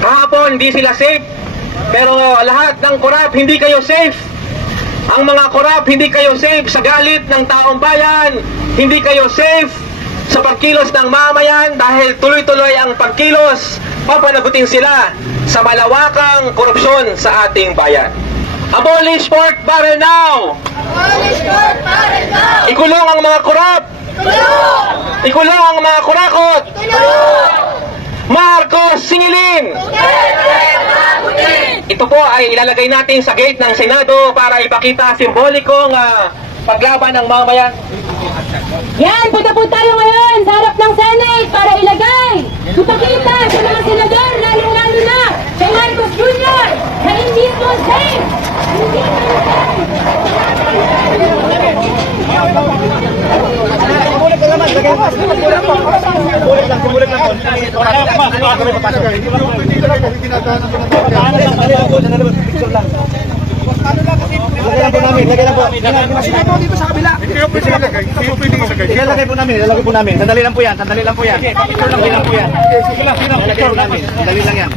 Kahapon, hindi sila safe. Pero lahat ng korap, hindi kayo safe. Ang mga korap, hindi kayo safe sa galit ng taong bayan. Hindi kayo safe sa pagkilos ng mamayan dahil tuloy-tuloy ang pagkilos. Papanagutin sila sa malawakang korupsyon sa ating bayan. Abolish pork barrel now! Abolish pork barrel now! Ikulong ang mga korap! Ikulong! Ikulong ang mga kurakot! Ikulong! Marcos, singilin! Ito po ay ilalagay natin sa gate ng Senado para ipakita simbolikong paglaban ng mamayan. Yan, punta po tayo ngayon sa harap ng Senate para ilagay, ipakita sa mga senador, lalo-lalo na sa Marcos Jr. na hindi ito safe. Hindi ito safe. Dito sa kabila. Ilalagay po namin. Sandali lang po yan. Sandali lang po yan. Sandali lang po yan. Ilalagay po namin. Sandali lang yan.